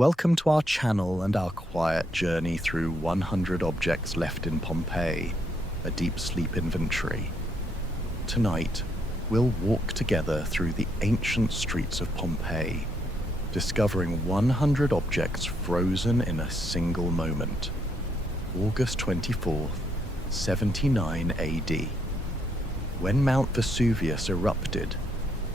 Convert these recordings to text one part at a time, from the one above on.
Welcome to our channel and our quiet journey through 100 objects left in Pompeii, a deep sleep inventory. Tonight, we'll walk together through the ancient streets of Pompeii, discovering 100 objects frozen in a single moment. August 24th, 79 AD. When Mount Vesuvius erupted,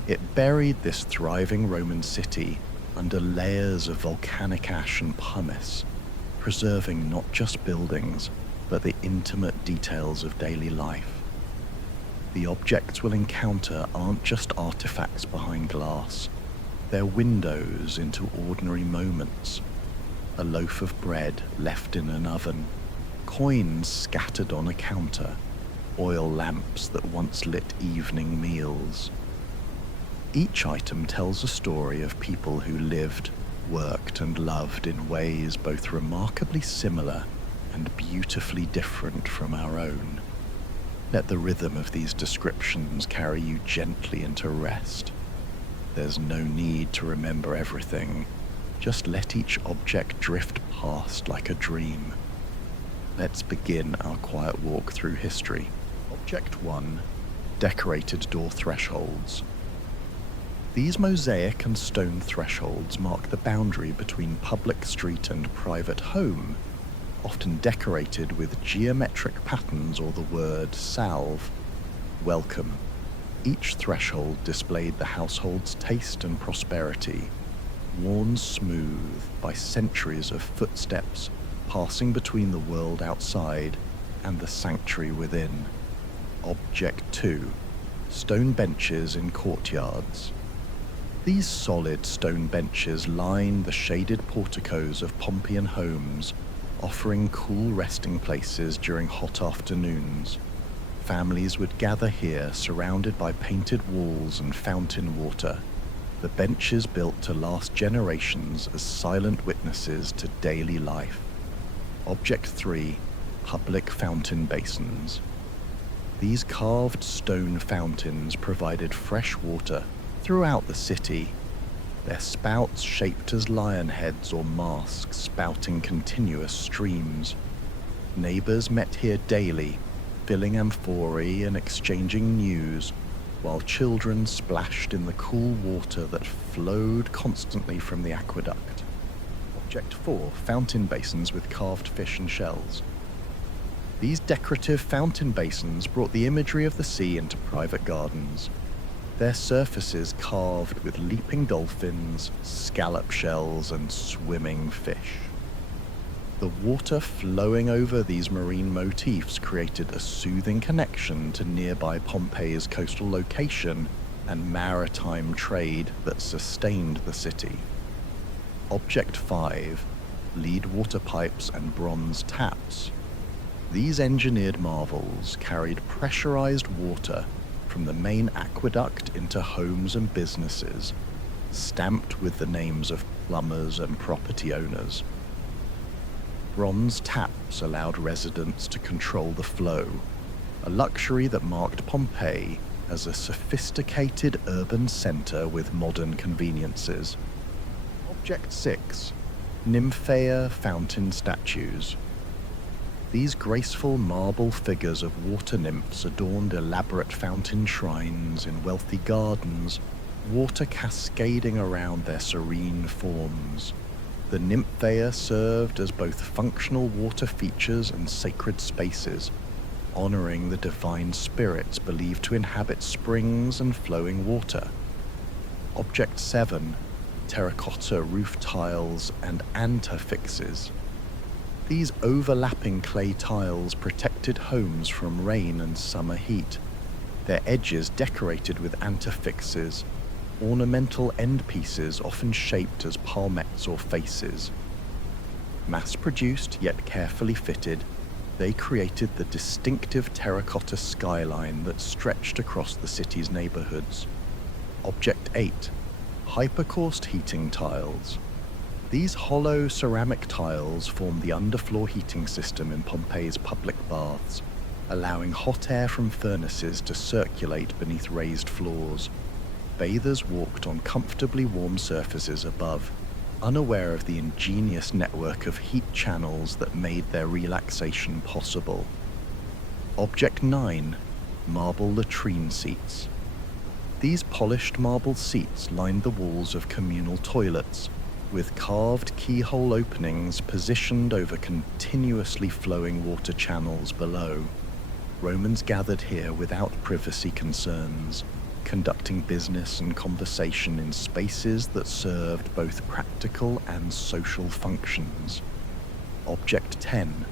it buried this thriving Roman city under layers of volcanic ash and pumice, preserving not just buildings, but the intimate details of daily life. The objects we'll encounter aren't just artifacts behind glass, they're windows into ordinary moments. A loaf of bread left in an oven, coins scattered on a counter, oil lamps that once lit evening meals. Each item tells a story of people who lived, worked, and loved in ways both remarkably similar and beautifully different from our own. Let the rhythm of these descriptions carry you gently into rest. There's no need to remember everything. Just let each object drift past like a dream. Let's begin our quiet walk through history. Object 1. Decorated door thresholds. These mosaic and stone thresholds mark the boundary between public street and private home, often decorated with geometric patterns or the word salve, welcome. Each threshold displayed the household's taste and prosperity, worn smooth by centuries of footsteps passing between the world outside and the sanctuary within. Object 2. Stone benches in courtyards. These solid stone benches line the shaded porticos of Pompeian homes, offering cool resting places during hot afternoons. Families would gather here surrounded by painted walls and fountain water, the benches built to last generations as silent witnesses to daily life. Object 3. Public fountain basins. These carved stone fountains provided fresh water throughout the city, their spouts shaped as lion heads or masks spouting continuous streams. Neighbors met here daily, filling amphorae and exchanging news, while children splashed in the cool water that flowed constantly from the aqueduct. Object 4. Fountain basins with carved fish and shells. These decorative fountain basins brought the imagery of the sea into private gardens, their surfaces carved with leaping dolphins, scallop shells, and swimming fish. The water flowing over these marine motifs created a soothing connection to nearby Pompeii's coastal location and maritime trade that sustained the city. Object 5. Lead water pipes and bronze taps. These engineered marvels carried pressurized water from the main aqueduct into homes and businesses, stamped with the names of plumbers and property owners. Bronze taps allowed residents to control the flow, a luxury that marked Pompeii as a sophisticated urban center with modern conveniences. Object 6. Nymphaea fountain statues. These graceful marble figures of water nymphs adorned elaborate fountain shrines in wealthy gardens, water cascading around their serene forms. The nymphaea served as both functional water features and sacred spaces, honoring the divine spirits believed to inhabit springs and flowing water. Object 7. Terracotta roof tiles and antefixes. These overlapping clay tiles protected homes from rain and summer heat, their edges decorated with antefixes, ornamental endpieces often shaped as palmettes or faces. Mass-produced yet carefully fitted, they created the distinctive terracotta skyline that stretched across the city's neighborhoods. Object 8. Hypercaust heating tiles. These hollow ceramic tiles form the underfloor heating system in Pompeii's public baths, allowing hot air from furnaces to circulate beneath raised floors. Bathers walked on comfortably warm surfaces above, unaware of the ingenious network of heat channels that made their relaxation possible. Object 9. Marble latrine seats. These polished marble seats lined the walls of communal toilets, with carved keyhole openings positioned over continuously flowing water channels below. Romans gathered here without privacy concerns, conducting business and conversation in spaces that served both practical and social functions. Object 10.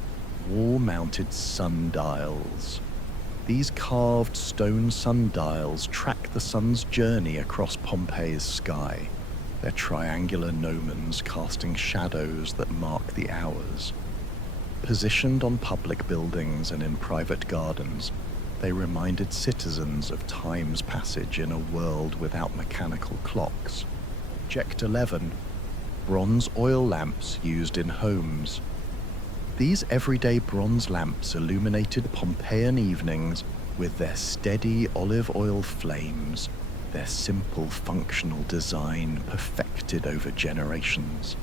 Wall-mounted sundials. These carved stone sundials track the sun's journey across Pompeii's sky, their triangular gnomons casting shadows that mark the hours. Positioned on public buildings and in private gardens, they reminded citizens of time's passage in a world without mechanical clocks. Object 11. Bronze oil lamps used in homes. These everyday bronze lamps illuminated Pompeian evenings with their steady olive oil flames, their simple functional design perfected over generations.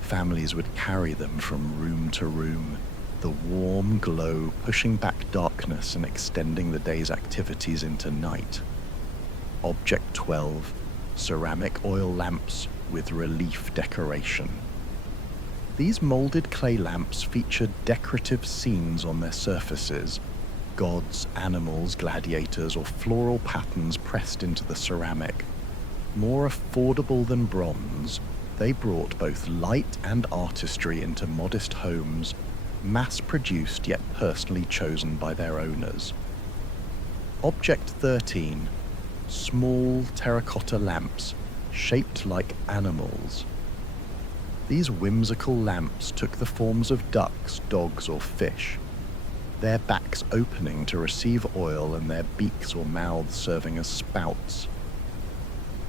Families would carry them from room to room, the warm glow pushing back darkness and extending the day's activities into night. Object 12. Ceramic oil lamps with relief decoration. These molded clay lamps featured decorative scenes on their surfaces, gods, animals, gladiators, or floral patterns pressed into the ceramic. More affordable than bronze, they brought both light and artistry into modest homes, mass-produced yet personally chosen by their owners. Object 13. Small terracotta lamps shaped like animals. These whimsical lamps took the forms of ducks, dogs, or fish, their backs opening to receive oil and their beaks or mouths serving as spouts.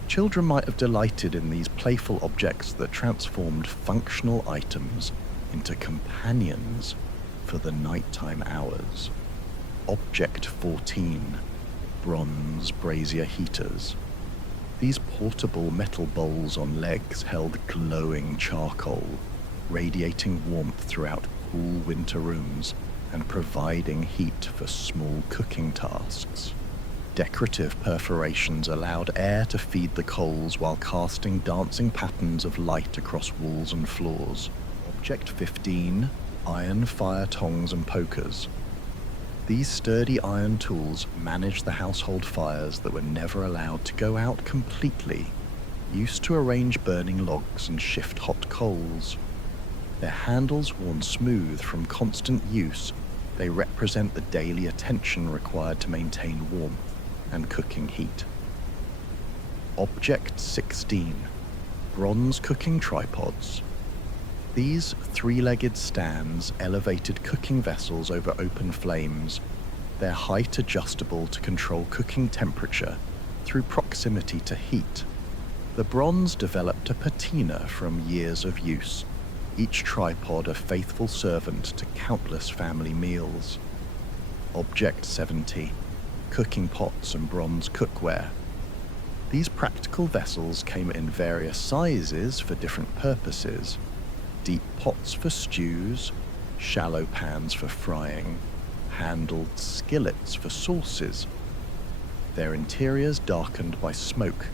Children might have delighted in these playful objects that transformed functional items into companions for the nighttime hours. Object 14. Bronze brazier heaters. These portable metal bowls on legs held glowing charcoal, radiating warmth throughout cool winter rooms and providing heat for small cooking tasks. Decorative perforations allowed air to feed the coals while casting dancing patterns of light across walls and floors. Object 15. Iron fire tongs and pokers. These sturdy iron tools managed the household fires that were never allowed to go out completely, used to arrange burning logs and shift hot coals. Their handles worn smooth from constant use, they represent the daily attention required to maintain warmth and cooking heat. Object 16. Bronze cooking tripods. These three-legged stands elevated cooking vessels over open flames, their height adjustable to control cooking temperature through proximity to heat. The bronze developed a patina from years of use, each tripod a faithful servant to countless family meals. Object 70. Cooking pots and bronze cookware. These practical vessels came in various sizes for different purposes. Deep pots for stews, shallow pans for frying, handled skillets for sauces. Their interiors darkened by smoke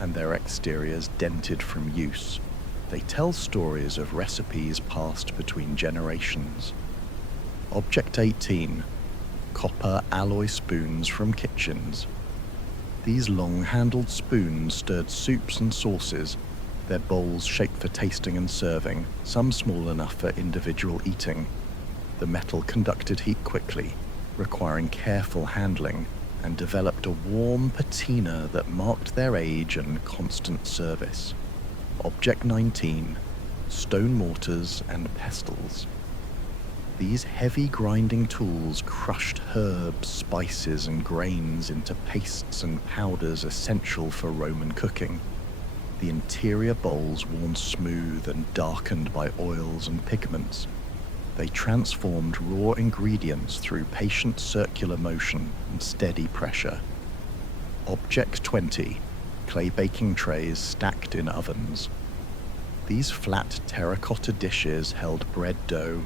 and their exteriors dented from use. They tell stories of recipes passed between generations. Object 18. Copper alloy spoons from kitchens. These long-handled spoons stirred soups and sauces, their bowls shaped for tasting and serving, some small enough for individual eating. The metal conducted heat quickly, requiring careful handling, and developed a warm patina that marked their age and constant service. Object 19. Stone mortars and pestles. These heavy grinding tools crushed herbs, spices, and grains into pastes and powders essential for Roman cooking. The interior bowls worn smooth and darkened by oils and pigments. They transformed raw ingredients through patient circular motion and steady pressure. Object 20. Clay baking trays stacked in ovens. These flat terracotta dishes held bread dough,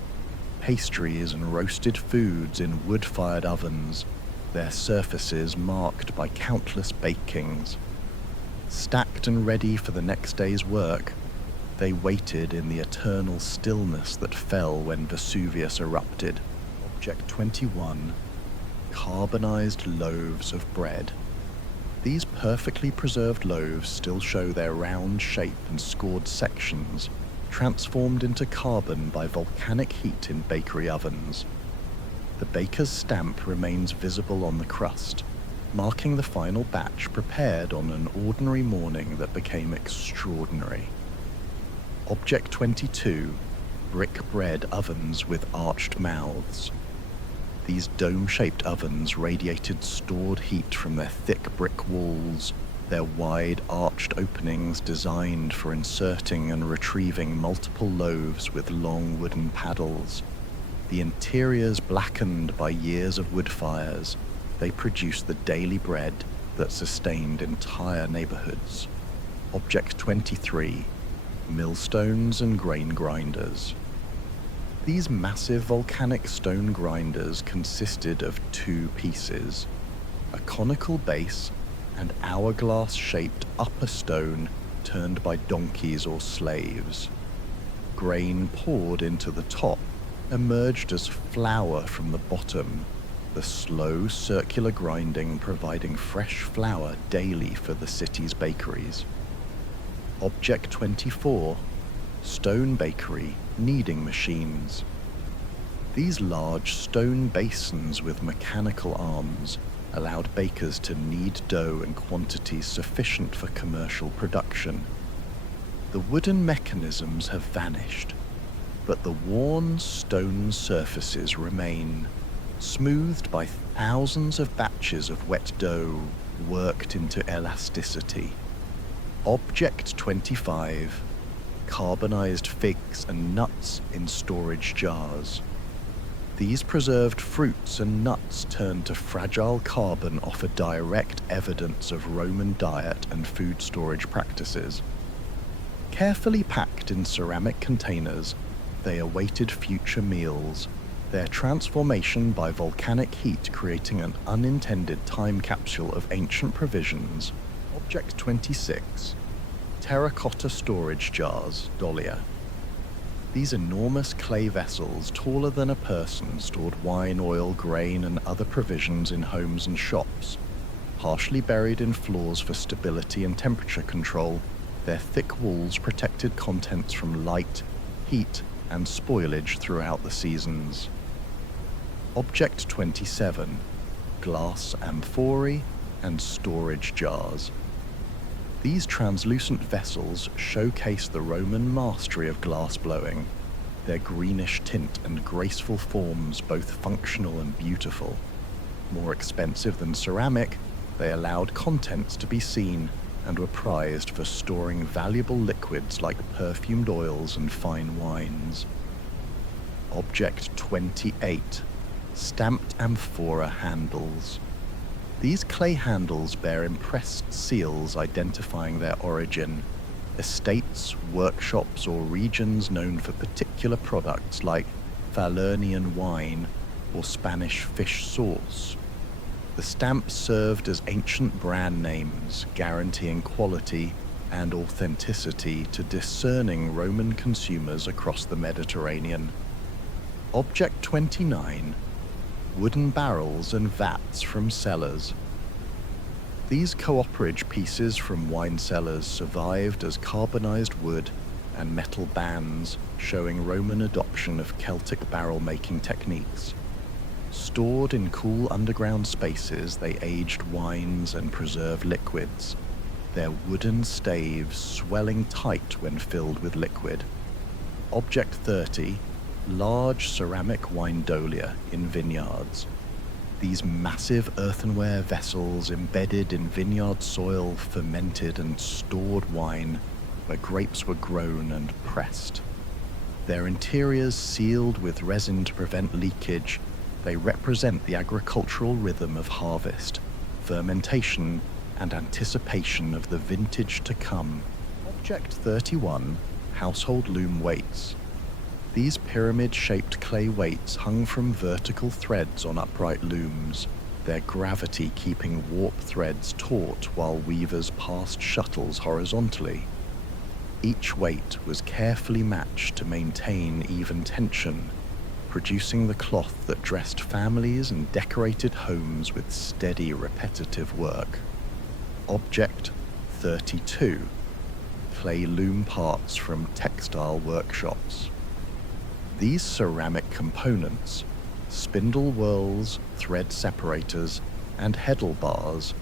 pastries and roasted foods in wood-fired ovens, their surfaces marked by countless bakings. Stacked and ready for the next day's work, they waited in the eternal stillness that fell when Vesuvius erupted. Object 21. Carbonized loaves of bread. These perfectly preserved loaves still show their round shape and scored sections, transformed into carbon by volcanic heat in bakery ovens. The baker's stamp remains visible on the crust, marking the final batch prepared on an ordinary morning that became extraordinary. Object 22. Brick bread ovens with arched mouths. These dome-shaped ovens radiated stored heat from their thick brick walls, their wide arched openings designed for inserting and retrieving multiple loaves with long wooden paddles. The interiors blackened by years of wood fires, they produced the daily bread that sustained entire neighborhoods. Object 23. Millstones and grain grinders. These massive volcanic stone grinders consisted of two pieces, a conical base and hourglass-shaped upper stone turned by donkeys or slaves. Grain poured into the top emerged as flour from the bottom, the slow circular grinding providing fresh flour daily for the city's bakeries. Object 24. Stone bakery kneading machines. These large stone basins with mechanical arms allowed bakers to knead dough in quantities sufficient for commercial production. The wooden mechanisms have vanished, but the worn stone surfaces remain, smoothed by thousands of batches of wet dough worked into elasticity. Object 25. Carbonized figs and nuts in storage jars. These preserved fruits and nuts turned to fragile carbon offer direct evidence of Roman diet and food storage practices. Carefully packed in ceramic containers, they awaited future meals, their transformation by volcanic heat creating an unintended time capsule of ancient provisions. Object 26. Terracotta storage jars, Dolia. These enormous clay vessels, taller than a person, stored wine, oil, grain, and other provisions in homes and shops. Partially buried in floors for stability and temperature control, their thick walls protected contents from light, heat, and spoilage throughout the seasons. Object 27. Glass amphorae and storage jars. These translucent vessels showcase the Roman mastery of glass blowing, their greenish tint and graceful forms both functional and beautiful. More expensive than ceramic, they allowed contents to be seen and were prized for storing valuable liquids like perfumed oils and fine wines. Object 28. Stamped amphora handles. These clay handles bear impressed seals identifying their origin. Estates, workshops, or regions known for particular products like Falernian wine or Spanish fish sauce. The stamps served as ancient brand names, guaranteeing quality and authenticity to discerning Roman consumers across the Mediterranean. Object 29. Wooden barrels and vats from cellars. These cooperage pieces from wine cellars survived as carbonized wood and metal bands, showing Roman adoption of Celtic barrel-making techniques. Stored in cool underground spaces, they aged wines and preserved liquids, their wooden staves swelling tight when filled with liquid. Object 30. Large ceramic wine dolia in vineyards. These massive earthenware vessels embedded in vineyard soil fermented and stored wine where grapes were grown and pressed. Their interiors sealed with resin to prevent leakage, they represent the agricultural rhythm of harvest, fermentation, and anticipation of the vintage to come. Object 31. household loom weights. These pyramid-shaped clay weights hung from vertical threads on upright looms, their gravity keeping warp threads taut while weavers passed shuttles horizontally. Each weight was carefully matched to maintain even tension, producing the cloth that dressed families and decorated homes with steady, repetitive work. Object 32. Clay loom parts from textile workshops. These ceramic components, spindle whorls, thread separators, and heddle bars,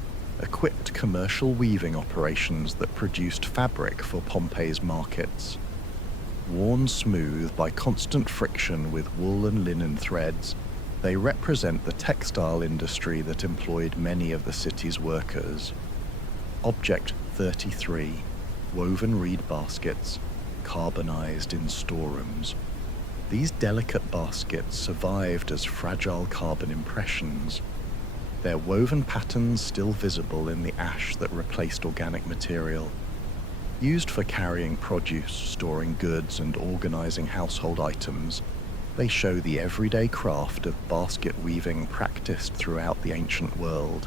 equipped commercial weaving operations that produced fabric for Pompeii's markets. Worn smooth by constant friction with wool and linen threads, they represent the textile industry that employed many of the city's workers. Object 33. Woven reed baskets, carbonized in storerooms. These delicate baskets survived as fragile carbon impressions, their woven patterns still visible in the ash that replaced organic material. Used for carrying produce, storing goods, and organizing household items, they show the everyday craft of basket weaving practiced throughout the ancient world.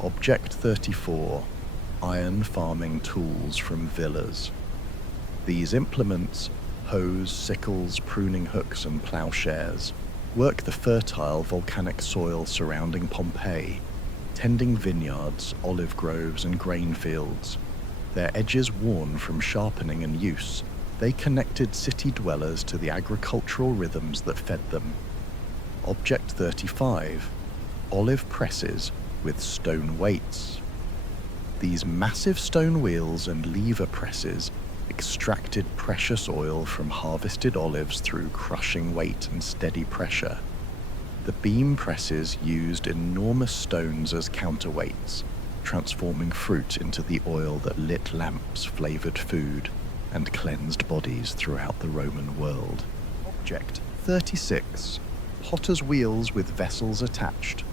Object 34. Iron farming tools from villas. These implements, hoes, sickles, pruning hooks, and plowshares, work the fertile volcanic soil surrounding Pompeii, tending vineyards, olive groves, and grain fields. Their edges worn from sharpening and use, they connected city dwellers to the agricultural rhythms that fed them. Object 35. Olive presses with stone weights. These massive stone wheels and lever presses extracted precious oil from harvested olives through crushing weight and steady pressure. The beam presses used enormous stones as counterweights, transforming fruit into the oil that lit lamps, flavored food, and cleansed bodies throughout the Roman world. Object 36. Potter's wheels with vessels attached.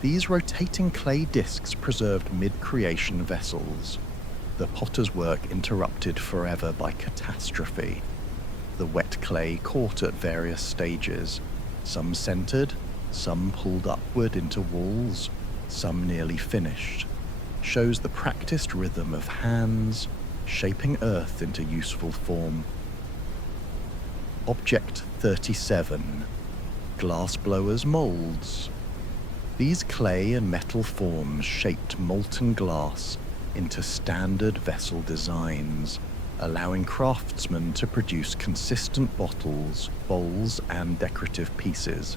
These rotating clay discs preserved mid-creation vessels, the potter's work interrupted forever by catastrophe. The wet clay caught at various stages, some centered, some pulled upward into walls, some nearly finished, shows the practiced rhythm of hands, shaping earth into useful form. Object 37. Glassblowers' molds. These clay and metal forms shaped molten glass into standard vessel designs, allowing craftsmen to produce consistent bottles, bowls, and decorative pieces.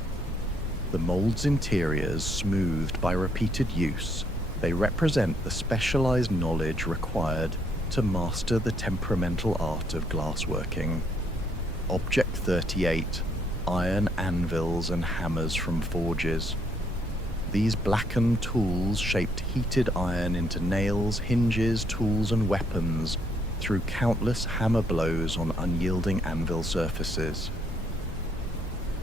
The mold's interiors smoothed by repeated use, they represent the specialized knowledge required to master the temperamental art of glassworking. Object 38. Iron anvils and hammers from forges. These blackened tools shaped heated iron into nails, hinges, tools, and weapons through countless hammer blows on unyielding anvil surfaces.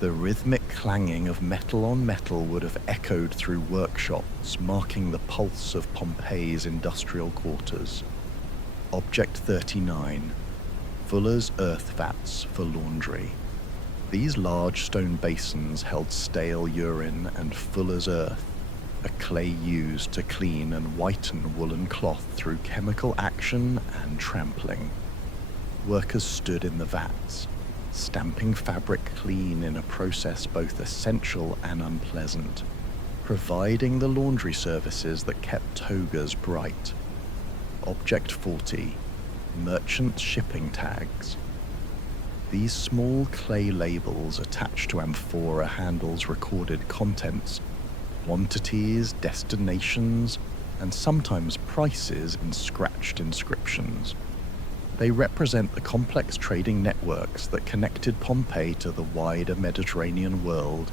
The rhythmic clanging of metal on metal would have echoed through workshops, marking the pulse of Pompeii's industrial quarters. Object 39. Fuller's earth vats for laundry. These large stone basins held stale urine and fuller's earth, a clay used to clean and whiten woolen cloth through chemical action and trampling. Workers stood in the vats, stamping fabric clean in a process both essential and unpleasant, providing the laundry services that kept togas bright. Object 40. Merchant shipping tags. These small clay labels attached to amphora handles recorded contents, quantities, destinations, and sometimes prices in scratched inscriptions. They represent the complex trading networks that connected Pompeii to the wider Mediterranean world,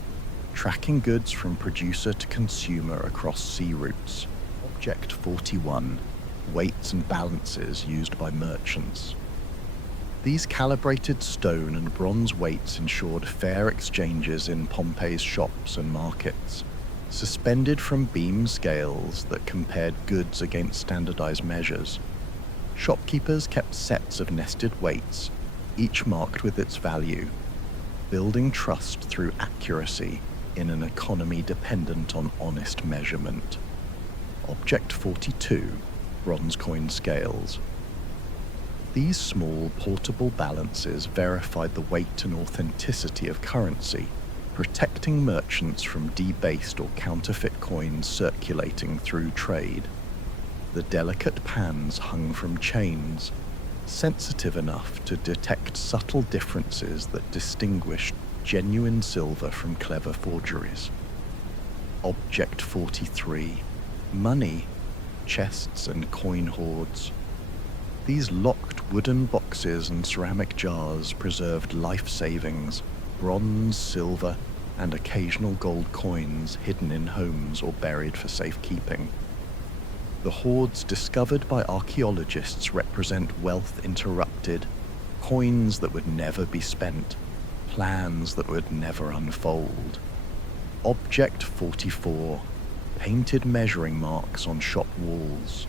tracking goods from producer to consumer across sea routes. Object 41. Weights and balances used by merchants. These calibrated stone and bronze weights ensured fair exchanges in Pompeii's shops and markets, suspended from beam scales that compared goods against standardized measures. Shopkeepers kept sets of nested weights, each marked with its value, building trust through accuracy in an economy dependent on honest measurement. Object 42, bronze coin scales. These small, portable balances verified the weight and authenticity of currency, protecting merchants from debased or counterfeit coins circulating through trade. The delicate pans hung from chains, sensitive enough to detect subtle differences that distinguished genuine silver from clever forgeries. Object 43. Money, chests and coin hoards. These locked wooden boxes and ceramic jars preserved life savings, bronze, silver, and occasional gold coins hidden in homes or buried for safekeeping. The hoards discovered by archaeologists represent wealth interrupted, coins that would never be spent, plans that would never unfold. Object 44. Painted measuring marks on shop walls.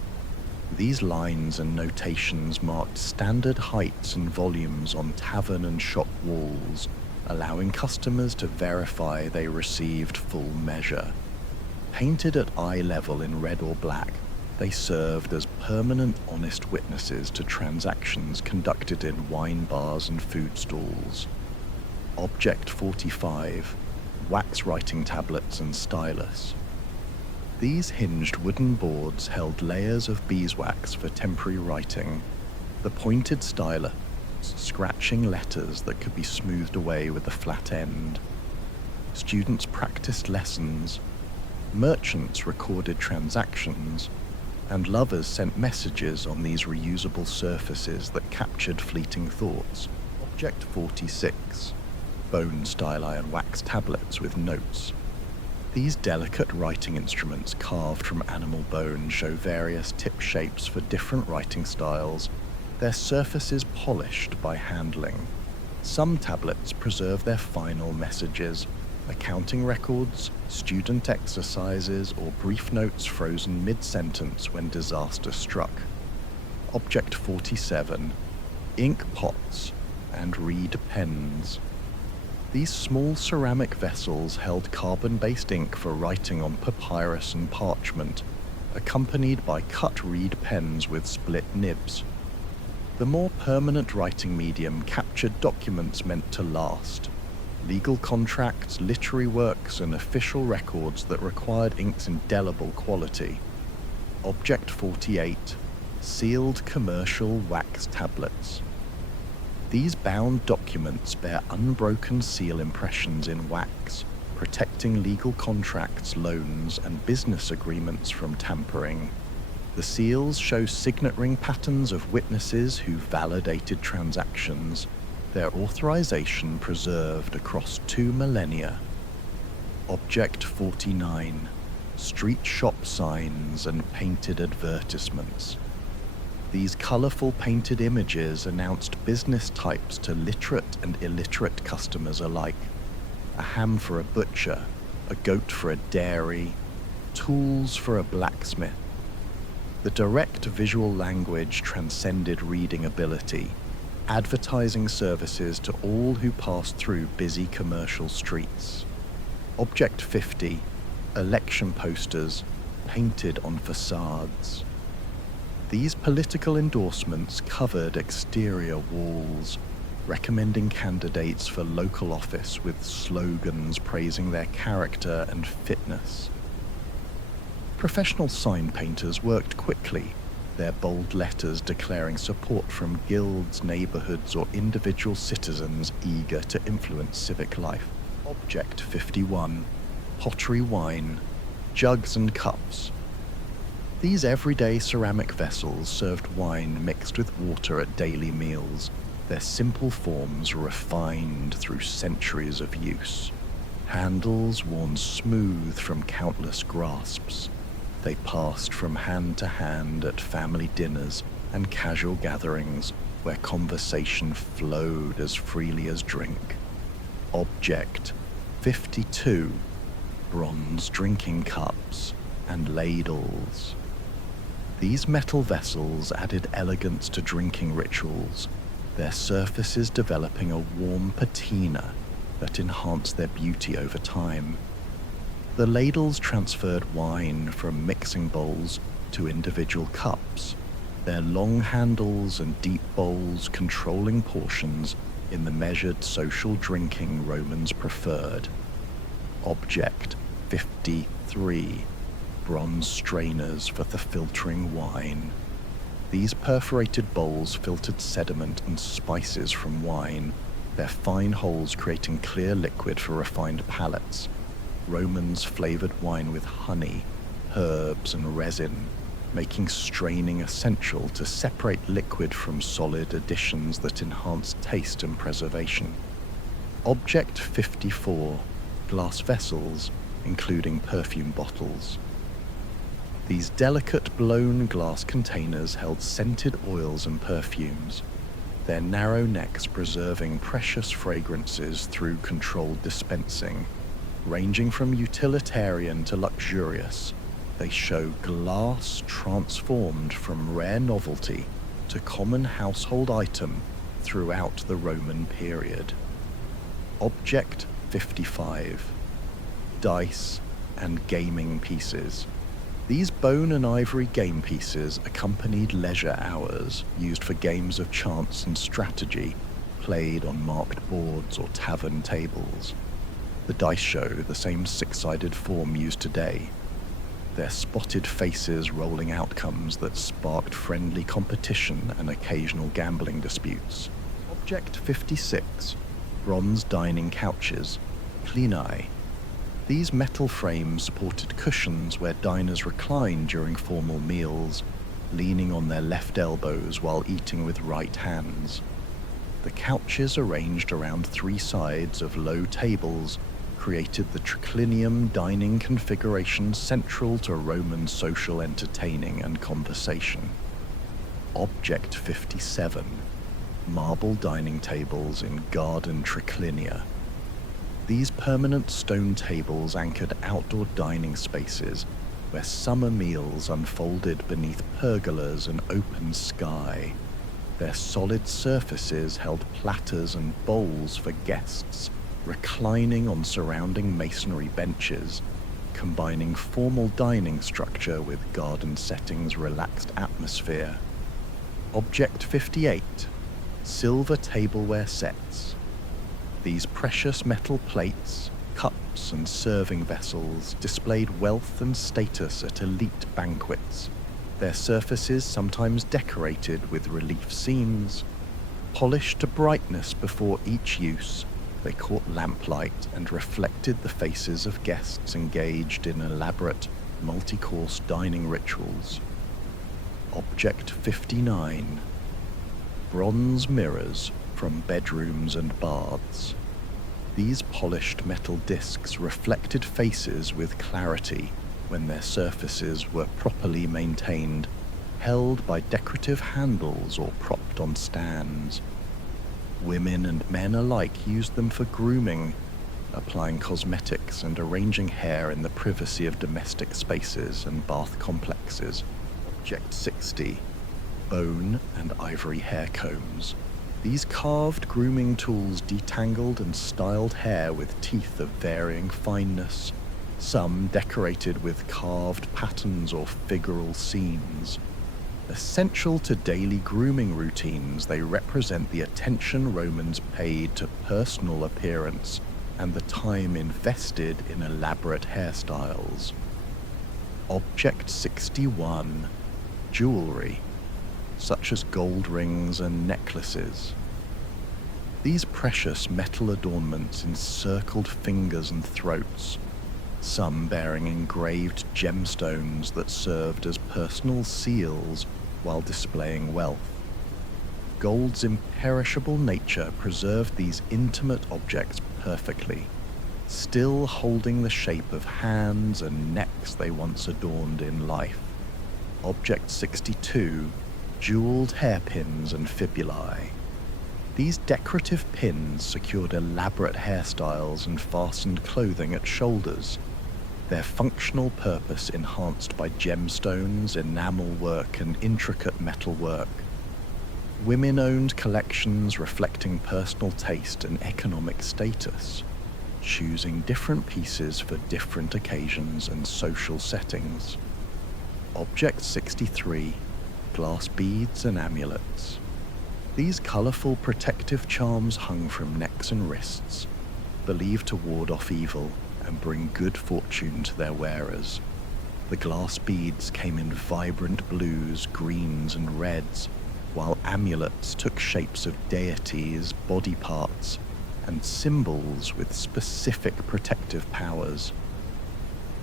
These lines and notations marked standard heights and volumes on tavern and shop walls, allowing customers to verify they received full measure. Painted at eye level in red or black, they served as permanent honest witnesses to transactions conducted in wine bars and food stalls. Object 45. Wax writing tablets and stylus. These hinged wooden boards held layers of beeswax for temporary writing, the pointed stylus scratching letters that could be smoothed away with a flat end. Students practiced lessons, merchants recorded transactions, and lovers sent messages on these reusable surfaces that captured fleeting thoughts. Object 46. Bone styli and wax tablets with notes. These delicate writing instruments carved from animal bone show various tip shapes for different writing styles, their surfaces polished by handling. Some tablets preserve their final messages, accounting records, student exercises, or brief notes frozen mid-sentence when disaster struck. Object 47. Ink pots and reed pens. These small ceramic vessels held carbon-based ink for writing on papyrus and parchment, accompanied by cut reed pens with split nibs. The more permanent writing medium captured documents meant to last, legal contracts, literary works, and official records that required ink's indelible quality. Object 48. Sealed commercial wax tablets. These bound documents bear unbroken seal impressions in wax, protecting legal contracts, loans, and business agreements from tampering. The seals show signet ring patterns of witnesses who validated transactions, their authorization preserved across 2 millennia. Object 49. Street shop signs and painted advertisements. These colorful painted images announced business types to literate and illiterate customers alike. A ham for a butcher, a goat for a dairy, tools for a blacksmith. The direct visual language transcended reading ability, advertising services to all who passed through busy commercial streets. Object 50. Election posters painted on facades. These political endorsements covered exterior walls, recommending candidates for local office with slogans praising their character and fitness. Professional sign painters worked quickly, their bold letters declaring support from guilds, neighborhoods, or individual citizens eager to influence civic life. Object 51. Pottery wine, jugs and cups. These everyday ceramic vessels served wine mixed with water at daily meals, their simple forms refined through centuries of use. Handles worn smooth from countless grasps, they passed from hand to hand at family dinners and casual gatherings where conversation flowed as freely as drink. Object 52. Bronze drinking cups and ladles. These metal vessels added elegance to drinking rituals, their surfaces developing a warm patina that enhanced their beauty over time. The ladles transferred wine from mixing bowls to individual cups, their long handles and deep bowls controlling portions in the measured social drinking Romans preferred. Object 53. Bronze strainers for the filtering wine. These perforated bowls filtered sediment and spices from wine, their fine holes creating clear liquid for refined palates. Romans flavored wine with honey, herbs, and resin, making straining essential to separate liquid from solid additions that enhance taste and preservation. Object 54. Glass vessels, including perfume bottles. These delicate blown glass containers held scented oils and perfumes, their narrow necks preserving precious fragrances through controlled dispensing. Ranging from utilitarian to luxurious, they show glass transformed from rare novelty to common household item throughout the Roman period. Object 55. Dice and gaming pieces. These bone and ivory game pieces accompanied leisure hours used for games of chance and strategy, played on marked boards or tavern tables. The dice show the same six-sided form used today, their spotted faces rolling outcomes that sparked friendly competition and occasional gambling disputes. Object 56. Bronze dining couches, pleni. These metal frames supported cushions where diners reclined during formal meals, leaning on their left elbows while eating with right hands. The couches arranged around three sides of low tables created the triclinium dining configuration central to Roman social entertaining and conversation. Object 57. Marble dining tables in garden triclinia. These permanent stone tables anchored outdoor dining spaces where summer meals unfolded beneath pergolas and open sky. Their solid surfaces held platters and bowls for guests, reclining on surrounding masonry benches, combining formal dining structure with garden setting's relaxed atmosphere. Object 58. Silver tableware sets. These precious metal plates, cups, and serving vessels displayed wealth and status at elite banquets, their surfaces sometimes decorated with relief scenes. Polished to brightness before each use, they caught lamplight and reflected the faces of guests engaged in elaborate, multi-course dining rituals. Object 59. Bronze mirrors from bedrooms and baths. These polished metal discs reflected faces with clarity when their surfaces were properly maintained, held by decorative handles or propped on stands. Women and men alike used them for grooming, applying cosmetics and arranging hair in the privacy of domestic spaces and bath complexes. Object 60. Bone and ivory hair combs. These carved grooming tools detangled and styled hair with teeth of varying fineness, some decorated with carved patterns or figural scenes. Essential to daily grooming routines, they represent the attention Romans paid to personal appearance and the time invested in elaborate hairstyles. Object 61. Jewelry, such as gold rings and necklaces. These precious metal adornments encircled fingers and throats, some bearing engraved gemstones that served as personal seals while displaying wealth. Gold's imperishable nature preserved these intimate objects perfectly, still holding the shape of hands and necks they once adorned in life. Object 62. Jeweled hairpins and fibulae. These decorative pins secured elaborate hairstyles and fastened clothing at shoulders. their functional purpose enhanced by gemstones, enamel work, and intricate metalwork. Women-owned collections reflecting personal taste and economic status, choosing different pieces for different occasions and social settings. Object 63, glass beads and amulets. These colourful protective charms hung from necks and wrists, believed to ward off evil and bring good fortune to their wearers. The glass beads came in vibrant blues, greens, and reds, while amulets took shapes of deities, body parts, and symbols with specific protective powers.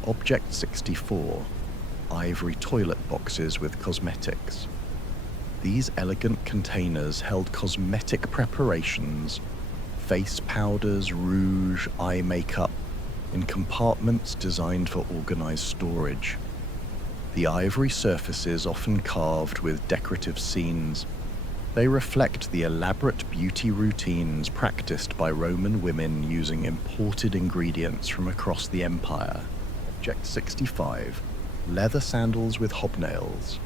Object 64, ivory toilet boxes with cosmetics. These elegant containers held cosmetic preparations, face powders, rouge, eye makeup, in compartments designed for organized storage. The ivory surfaces often carved with decorative scenes. They reflect the elaborate beauty routines practiced by Roman women using imported ingredients from across the empire. Object 65, leather sandals with hobnails.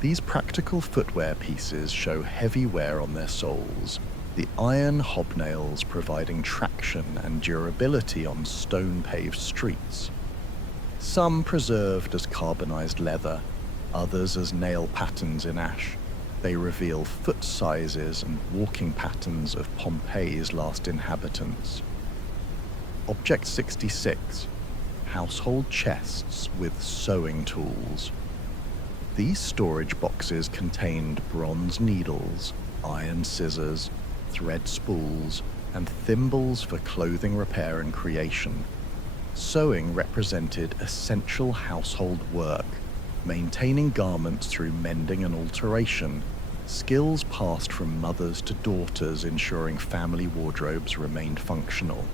These practical footwear pieces show heavy wear on their soles, the iron hobnails providing traction and durability on stone-paved streets. Some preserved as carbonized leather, others as nail patterns in ash. They reveal foot sizes and walking patterns of Pompeii's last inhabitants. Object 66, household chests with sewing tools. These storage boxes contained bronze needles, iron scissors, thread spools, and thimbles for clothing repair and creation. Sewing represented essential household work, maintaining garments through mending and alteration, skills passed from mothers to daughters ensuring family wardrobes remained functional.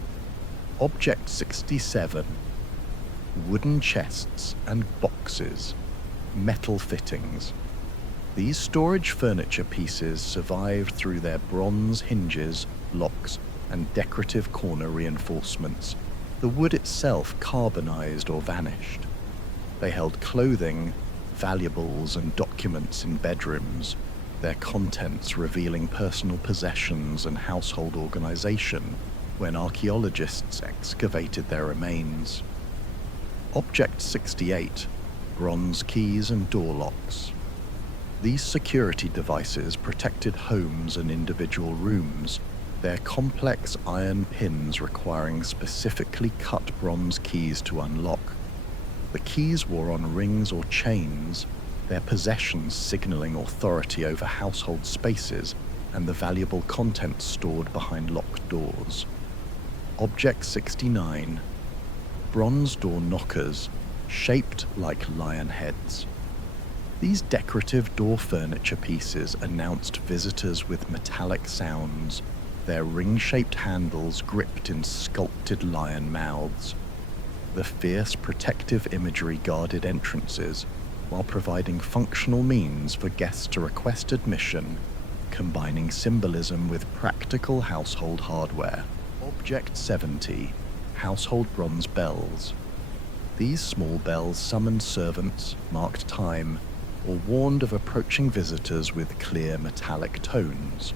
Object 67, wooden chests and boxes, metal fittings. These storage furniture pieces survived through their bronze hinges, locks, and decorative corner reinforcements. The wood itself carbonized or vanished. They held clothing, valuables, and documents in bedrooms, their contents revealing personal possessions and household organization when archaeologists excavated their remains. Object 68, bronze keys and door locks. These security devices protected homes and individual rooms, their complex iron pins requiring specifically cut bronze keys to unlock. The keys wore on rings or chains, their possessions signaling authority over household spaces and the valuable contents stored behind locked doors. Object 69, bronze door knockers, shaped like lion heads. These decorative door furniture pieces announced visitors with metallic sounds, their ring-shaped handles gripped in sculpted lion mouths. The fierce protective imagery guarded entrances, while providing functional means for guests to request admission, combining symbolism with practical household hardware. Object 70, household bronze bells. These small bells summoned servants, marked time, or warned of approaching visitors with clear metallic tones.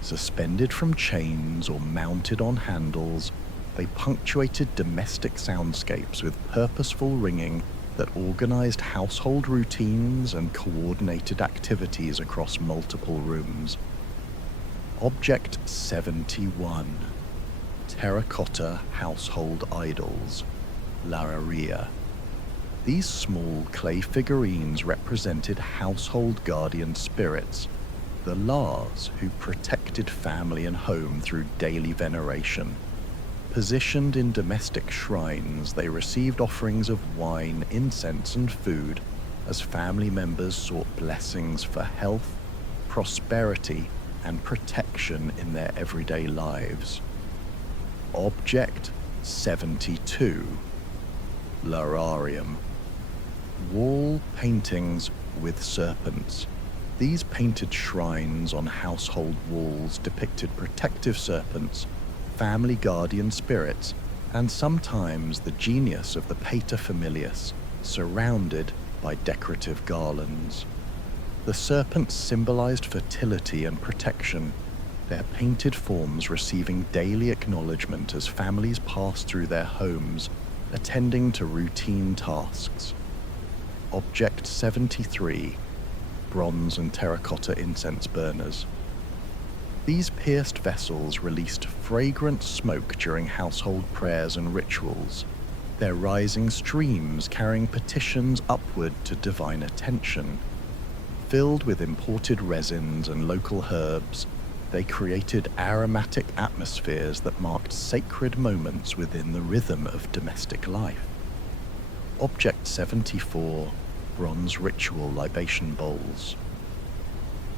Suspended from chains or mounted on handles, they punctuated domestic soundscapes with purposeful ringing that organized household routines and coordinated activities across multiple rooms. Object 71, terracotta household idols, Lareria. These small clay figurines represented household guardian spirits, the Lars who protected family and home through daily veneration. Positioned in domestic shrines, they received offerings of wine, incense, and food as family members sought blessings for health, prosperity, and protection in their everyday lives. Object 72, Lararium. Wall paintings with serpents. These painted shrines on household walls depicted protective serpents, family guardian spirits, and sometimes the genius of the paterfamilias surrounded by decorative garlands. The serpents symbolized fertility and protection, their painted forms receiving daily acknowledgement as families passed through their homes, attending to routine tasks. Object 73, bronze and terracotta incense burners. These pierced vessels released fragrant smoke during household prayers and rituals, their rising streams carrying petitions upward to divine attention. Filled with imported resins and local herbs, they created aromatic atmospheres that marked sacred moments within the rhythm of domestic life. Object 74, bronze ritual libation bowls.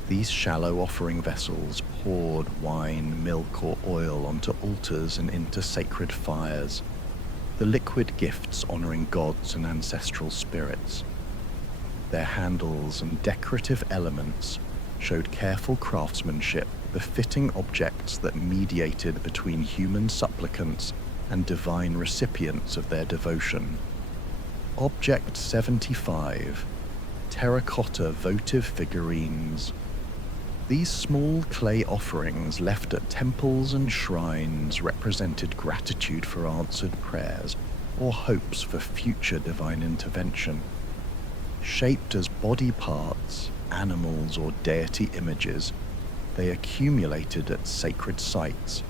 These shallow offering vessels poured wine, milk, or oil onto altars and into sacred fires, the liquid gifts honoring gods and ancestral spirits. Their handles and decorative elements showed careful craftsmanship befitting objects that mediated between human supplicants and divine recipients of their devotion. Object 75, terracotta votive figurines. These small clay offerings left at temples and shrines represented gratitude for answered prayers or hopes for future divine intervention. Shaped as body parts, animals, or deity images, they accumulated at sacred sites,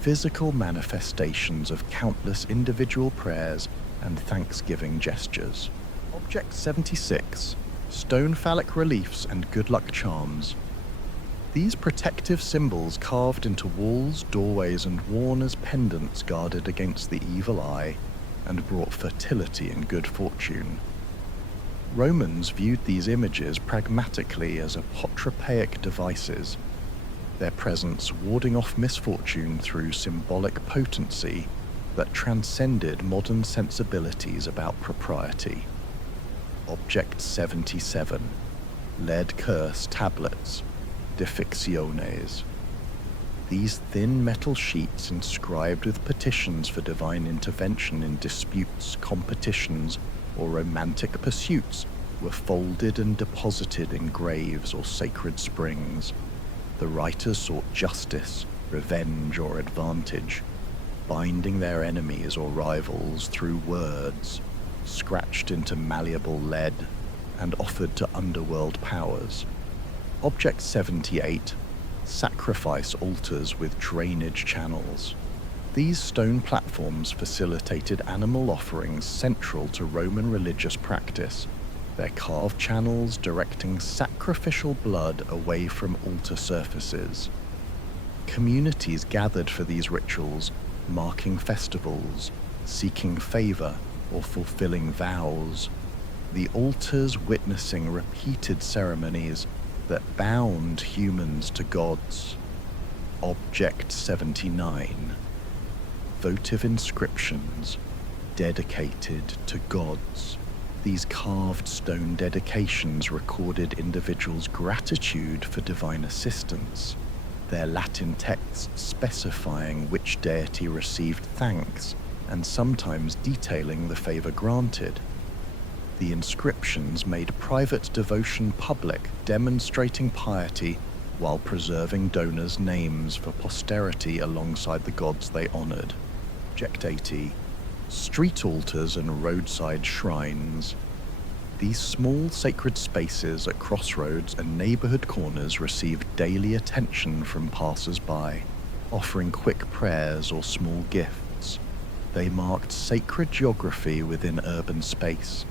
physical manifestations of countless individual prayers and thanksgiving gestures. Object 76, stone phallic reliefs and good luck charms. These protective symbols carved into walls, doorways, and worn as pendants guarded against the evil eye and brought fertility and good fortune. Romans viewed these images pragmatically as apotropaic devices, their presence warding off misfortune through symbolic potency that transcended modern sensibilities about propriety. Object 77, lead curse tablets, deficciones. These thin metal sheets inscribed with petitions for divine intervention in disputes, competitions, or romantic pursuits were folded and deposited in graves or sacred springs. The writers sought justice, revenge, or advantage, binding their enemies or rivals through words, scratched into malleable lead, and offered to underworld powers. Object 78, sacrifice altars with drainage channels. These stone platforms facilitated animal offerings central to Roman religious practice, their carved channels directing sacrificial blood away from altar surfaces. Communities gathered for these rituals, marking festivals, seeking favor, or fulfilling vows, the altars witnessing repeated ceremonies that bound humans to gods. Object 79, votive inscriptions dedicated to gods. These carved stone dedications recorded individuals' gratitude for divine assistance, their Latin texts specifying which deity received thanks and sometimes detailing the favor granted. The inscriptions made private devotion public, demonstrating piety while preserving donors' names for posterity alongside the gods they honored. Object 80, street altars and roadside shrines. These small sacred spaces at crossroads and neighborhood corners received daily attention from passers-by, offering quick prayers or small gifts. They marked sacred geography within urban space,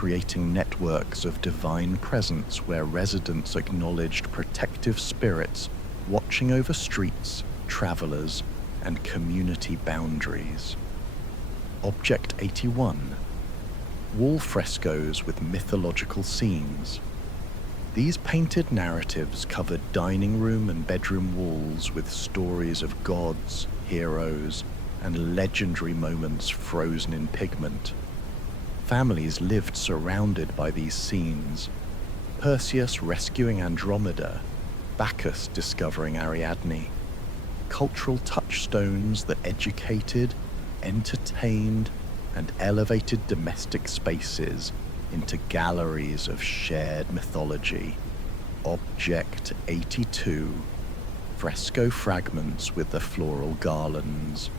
creating networks of divine presence where residents acknowledged protective spirits watching over streets, travelers, and community boundaries. Object 81, wall frescoes with mythological scenes. These painted narratives covered dining room and bedroom walls with stories of gods, heroes, and legendary moments frozen in pigment. Families lived surrounded by these scenes, Perseus rescuing Andromeda, Bacchus discovering Ariadne, cultural touchstones that educated, entertained and elevated domestic spaces into galleries of shared mythology. Object 82. Fresco fragments with the floral garlands.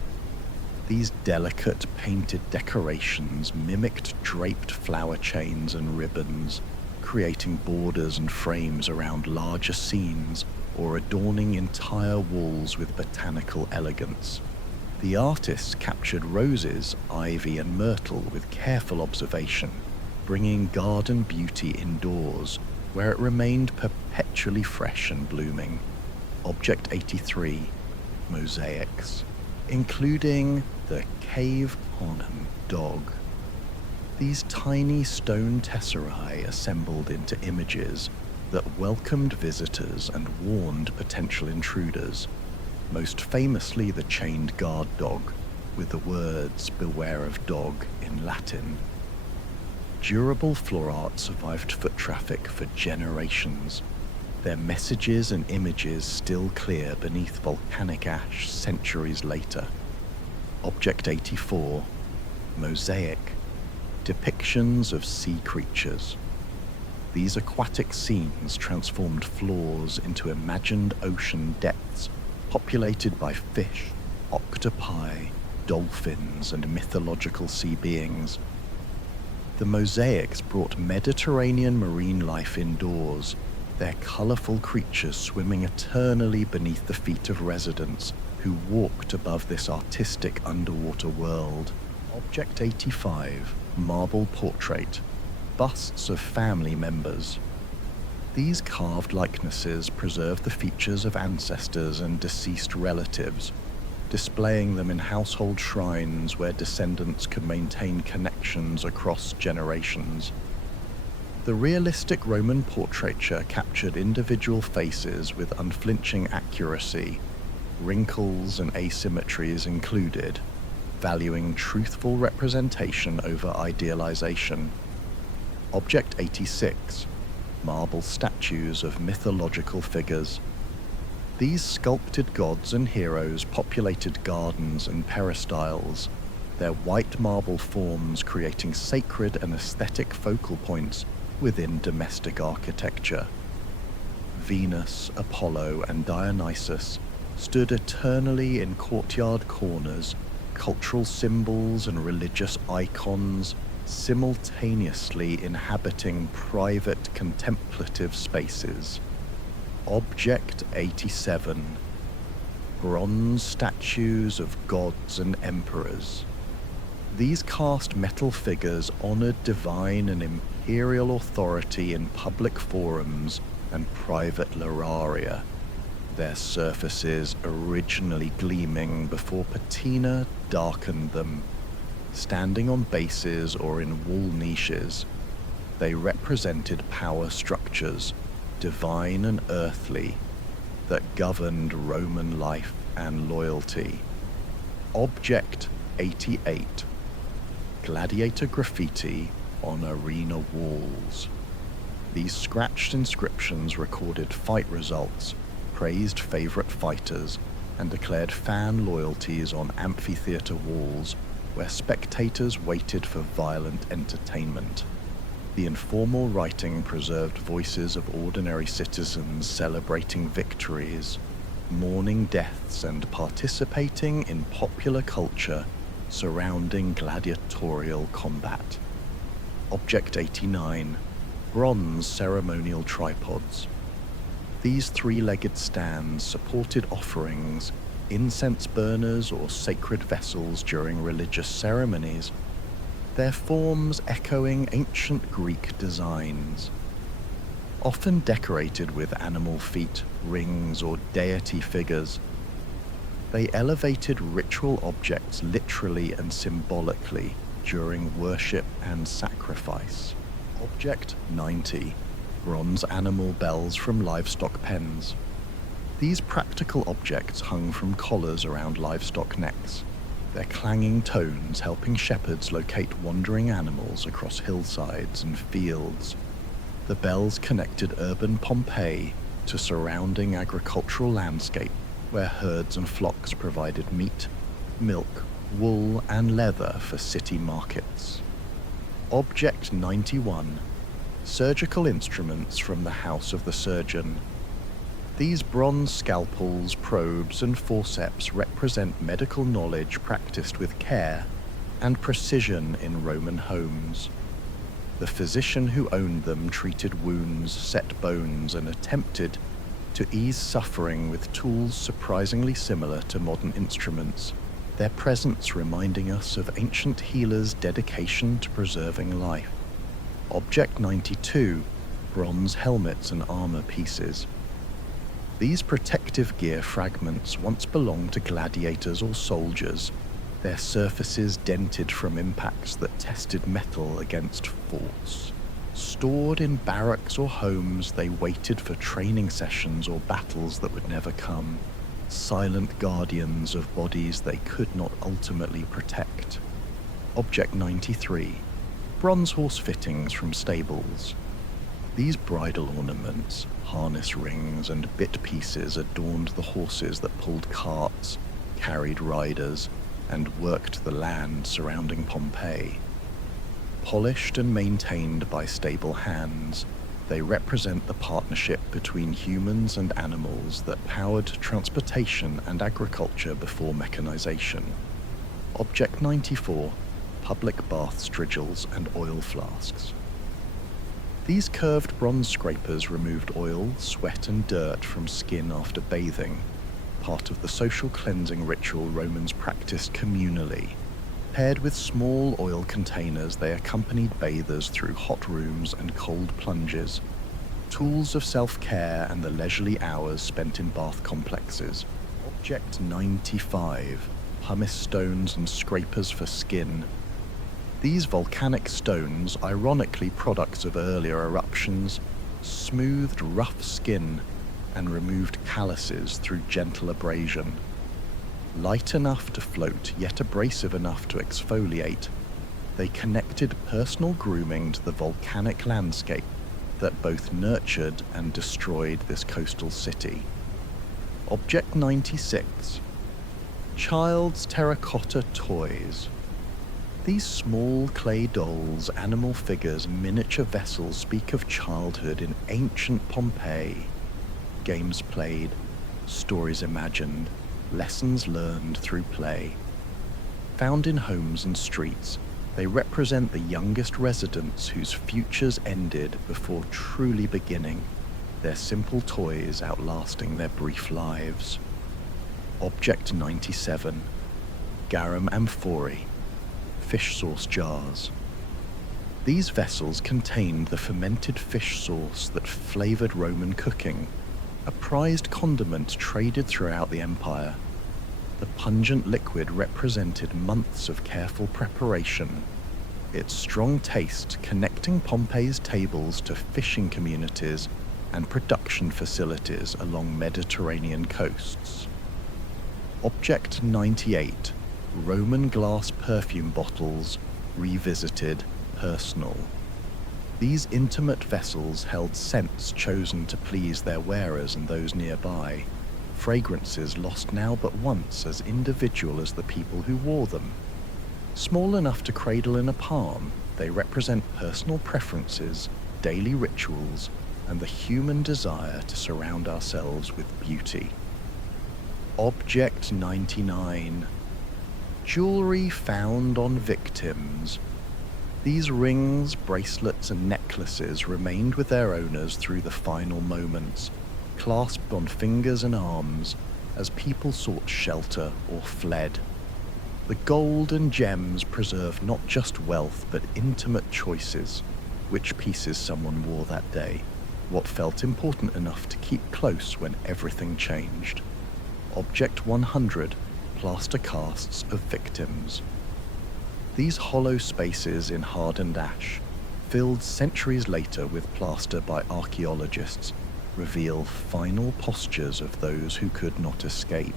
These delicate painted decorations mimicked draped flower chains and ribbons, creating borders and frames around larger scenes or adorning entire walls with botanical elegance. The artists captured roses, ivy, and myrtle with careful observation, bringing garden beauty indoors, where it remained perpetually fresh and blooming. Object 83. Mosaics, including the cave Panem dog. These tiny stone tesserae assembled into images that welcomed visitors and warned potential intruders, most famously the chained guard dog, with the words "Beware of dog" in Latin. Durable floor art survived foot traffic for generations, their messages and images still clear beneath volcanic ash centuries later. Object 84. Mosaic, depictions of sea creatures. These aquatic scenes transformed floors into imagined ocean depths populated by fish, octopi, dolphins, and mythological sea beings. The mosaics brought Mediterranean marine life indoors, their colorful creatures swimming eternally beneath the feet of residents who walked above this artistic underwater world. Object 85. Marble portrait, busts of family members. These carved likenesses preserve the features of ancestors and deceased relatives, displaying them in household shrines where descendants could maintain connections across generations. The realistic Roman portraiture captured individual faces with unflinching accuracy, wrinkles and asymmetries included, valuing truthful representation over idealization. Object 86. Marble statues of mythological figures. These sculpted gods and heroes populated gardens and peristyles, their white marble forms creating sacred and aesthetic focal points within domestic architecture. Venus, Apollo, and Dionysus stood eternally in courtyard corners, cultural symbols and religious icons simultaneously inhabiting private contemplative spaces. Object 87. Bronze statues of gods and emperors. These cast metal figures honored divine and imperial authority in public forums and private lararia, their surfaces originally gleaming before patina darkened them. Standing on bases or in wall niches, they represented power structures, divine and earthly, that governed Roman life and loyalty. Object 88. Gladiator graffiti on arena walls. These scratched inscriptions recorded fight results, praised favorite fighters, and declared fan loyalties on amphitheater walls where spectators waited for violent entertainment. The informal writing preserved voices of ordinary citizens celebrating victories, mourning deaths, and participating in popular culture surrounding gladiatorial combat. Object 89. Bronze ceremonial tripods. These three-legged stands supported offerings, incense burners, or sacred vessels during religious ceremonies, their forms echoing ancient Greek designs. Often decorated with animal feet, rings, or deity figures, they elevated ritual objects literally and symbolically during worship and sacrifice. Object 90. Bronze animal bells from livestock pens. These practical objects hung from collars around livestock necks, their clanging tones helping shepherds locate wandering animals across hillsides and fields. The bells connected urban Pompeii to surrounding agricultural landscape where herds and flocks provided meat, milk, wool, and leather for city markets. Object 91. Surgical instruments from the house of the surgeon. These bronze scalpels, probes, and forceps represent medical knowledge practiced with care and precision in Roman homes. The physician who owned them treated wounds, set bones, and attempted to ease suffering with tools surprisingly similar to modern instruments, their presence reminding us of ancient healers' dedication to preserving life. Object 92. Bronze helmets and armor pieces. These protective gear fragments once belonged to gladiators or soldiers, their surfaces dented from impacts that tested metal against force. Stored in barracks or homes, they waited for training sessions or battles that would never come, silent guardians of bodies they could not ultimately protect. Object 93. Bronze horse fittings from stables. These bridle ornaments, harness rings, and bit pieces adorned the horses that pulled carts, carried riders, and worked the land surrounding Pompeii. Polished and maintained by stable hands, they represent the partnership between humans and animals that powered transportation and agriculture before mechanization. Object 94. Public bath strigils and oil flasks. These curved bronze scrapers removed oil, sweat, and dirt from skin after bathing, part of the social cleansing ritual Romans practiced communally. Paired with small oil containers, they accompanied bathers through hot rooms and cold plunges, tools of self-care and the leisurely hours spent in bath complexes. Object 95. Pumice stones and scrapers for skin. These volcanic stones, ironically products of earlier eruptions, smoothed rough skin and removed calluses through gentle abrasion. Light enough to float, yet abrasive enough to exfoliate, they connected personal grooming to the volcanic landscape that both nurtured and destroyed this coastal city. Object 96. Child's terracotta toys. These small clay dolls, animal figures, miniature vessels speak of childhood in ancient Pompeii. Games played, stories imagined, lessons learned through play. Found in homes and streets, they represent the youngest residents whose futures ended before truly beginning, their simple toys outlasting their brief lives. Object 97. Garum amphorae. Fish sauce jars. These vessels contained the fermented fish sauce that flavored Roman cooking, a prized condiment traded throughout the empire. The pungent liquid represented months of careful preparation, its strong taste connecting Pompeii's tables to fishing communities and production facilities along Mediterranean coasts. Object 98. Roman glass perfume bottles, revisited, personal. These intimate vessels held scents chosen to please their wearers and those nearby, fragrances lost now but once as individual as the people who wore them. Small enough to cradle in a palm, they represent personal preferences, daily rituals, and the human desire to surround ourselves with beauty. Object 99. Jewelry found on victims. These rings, bracelets, and necklaces remained with their owners through the final moments, clasped on fingers and arms as people sought shelter or fled. The gold and gems preserved not just wealth but intimate choices, which pieces someone wore that day, what felt important enough to keep close when everything changed. Object 100. Plaster casts of victims. These hollow spaces in hardened ash, filled centuries later with plaster by archaeologists, reveal final postures of those who could not escape.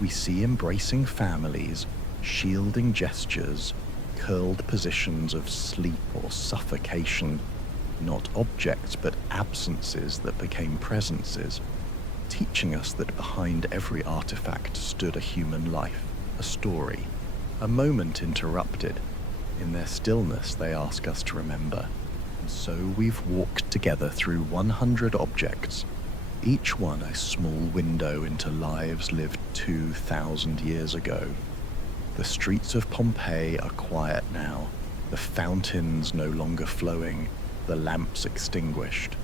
We see embracing families, shielding gestures, curled positions of sleep or suffocation, not objects but absences that became presences, teaching us that behind every artifact stood a human life, a story, a moment interrupted. In their stillness, they ask us to remember. And so we've walked together through 100 objects, each one a small window into lives lived 2,000 years ago. The streets of Pompeii are quiet now, the fountains no longer flowing, the lamps extinguished.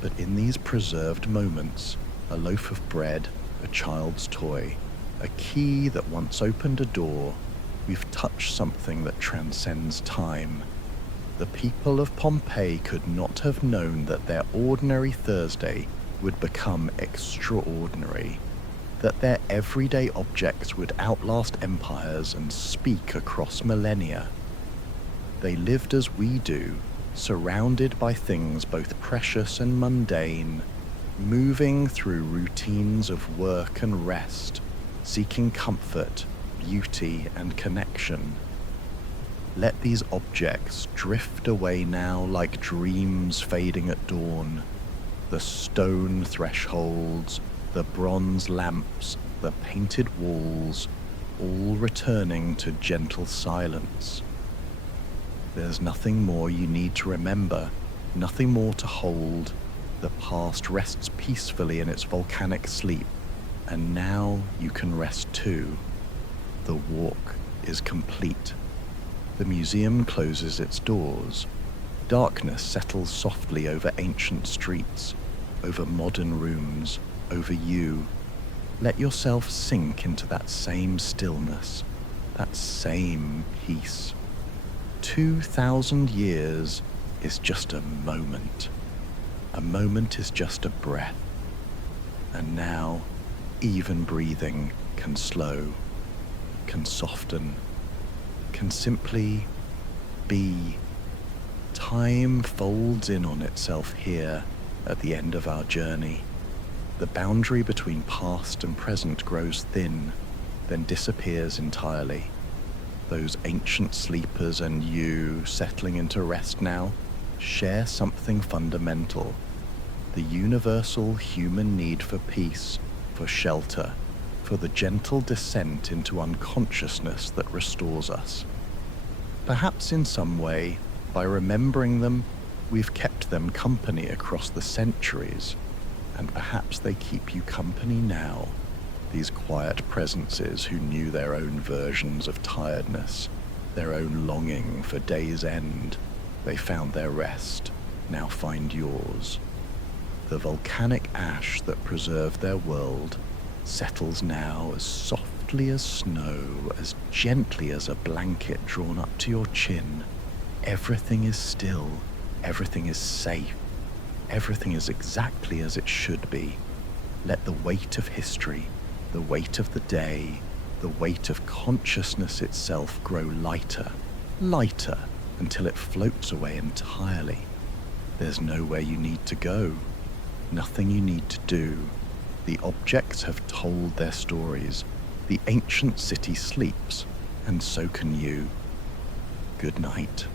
But in these preserved moments, a loaf of bread, a child's toy, a key that once opened a door, we've touched something that transcends time. The people of Pompeii could not have known that their ordinary Thursday would become extraordinary, that their everyday objects would outlast empires and speak across millennia. They lived as we do, surrounded by things both precious and mundane, moving through routines of work and rest, seeking comfort, beauty, and connection. Let these objects drift away now like dreams fading at dawn. The stone thresholds, the bronze lamps, the painted walls, all returning to gentle silence. There's nothing more you need to remember, nothing more to hold. The past rests peacefully in its volcanic sleep, and now you can rest too. The walk is complete. The museum closes its doors. Darkness settles softly over ancient streets, over modern rooms, over you. Let yourself sink into that same stillness, that same peace. 2,000 years is just a moment. A moment is just a breath. And now, even breathing can slow, can soften, can simply be. Time folds in on itself here at the end of our journey. The boundary between past and present grows thin, then disappears entirely. Those ancient sleepers and you, settling into rest now, share something fundamental. The universal human need for peace, for shelter, for the gentle descent into unconsciousness that restores us. Perhaps in some way, by remembering them, we've kept them company across the centuries, and perhaps they keep you company now, these quiet presences who knew their own versions of tiredness, their own longing for day's end. They found their rest, now find yours. The volcanic ash that preserved their world settles now as softly as snow, as gently as a blanket drawn up to your chin. Everything is still, everything is safe, everything is exactly as it should be. Let the weight of history, the weight of the day, the weight of consciousness itself grow lighter, lighter, until it floats away entirely. There's nowhere you need to go, nothing you need to do. The objects have told their stories. The ancient city sleeps, and so can you. Good night.